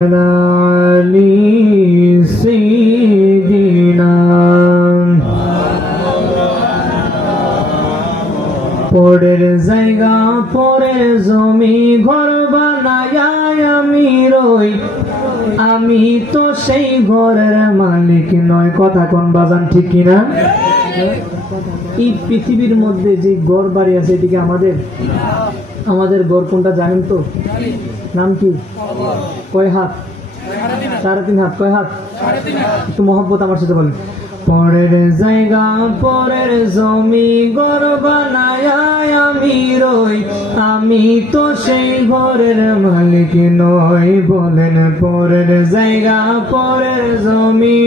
Ali Sayyidina পরের জায়গা পরের জমি ঘর বানায়া আমি রই, আমি তো সেই ঘরের মালিক নয়। কথা কোন বাজান, ঠিক কিনা? এই পৃথিবীর মধ্যে যে ঘর বাড়ি আছে এদিকে আমাদের ঘর কোনটা জানেন তো? নাম কি? কয় হাত? 3.5 হাত। কয় হাত? একটু মহব্বত আমার সাথে বলেন। পরের জায়গা পরের জমি ঘর বানায় আমি রই, আমি তো সেই ঘরের মালিক নই। বলেন পরের জায়গা পরের জমি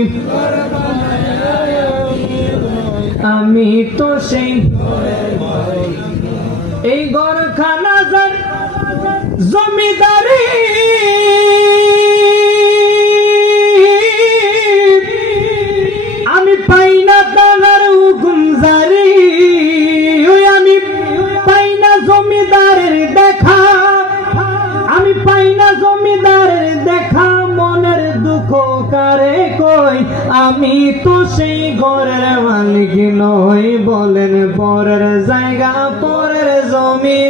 আমি তো সেই, এই ঘরখানা যার জমিদারি আমি পাই না তার হুকুম জারি, আমি পাই না জমিদারের দেখা, আমি পাই না জমিদারের দেখা। মনের দুঃখ কারে কই, আমি তো সেই ঘরের মালিক নই। বলেন পরের জায়গা পরের জমি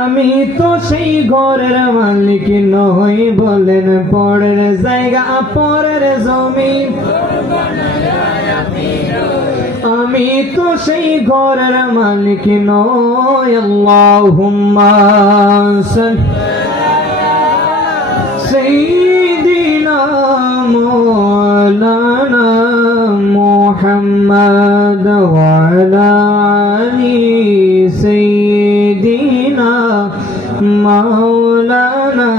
আমি তো সেই ঘরের মালিক নই। বলেন পরের জায়গা পরের জমি আমি তো সেই ঘরের মালিক নই। আল্লাহুম্মা সাইয়্যিদিনা মাওলানা মুহাম্মদ ওয়া আলা আলি সাইয়্যিদিনা মাওলানা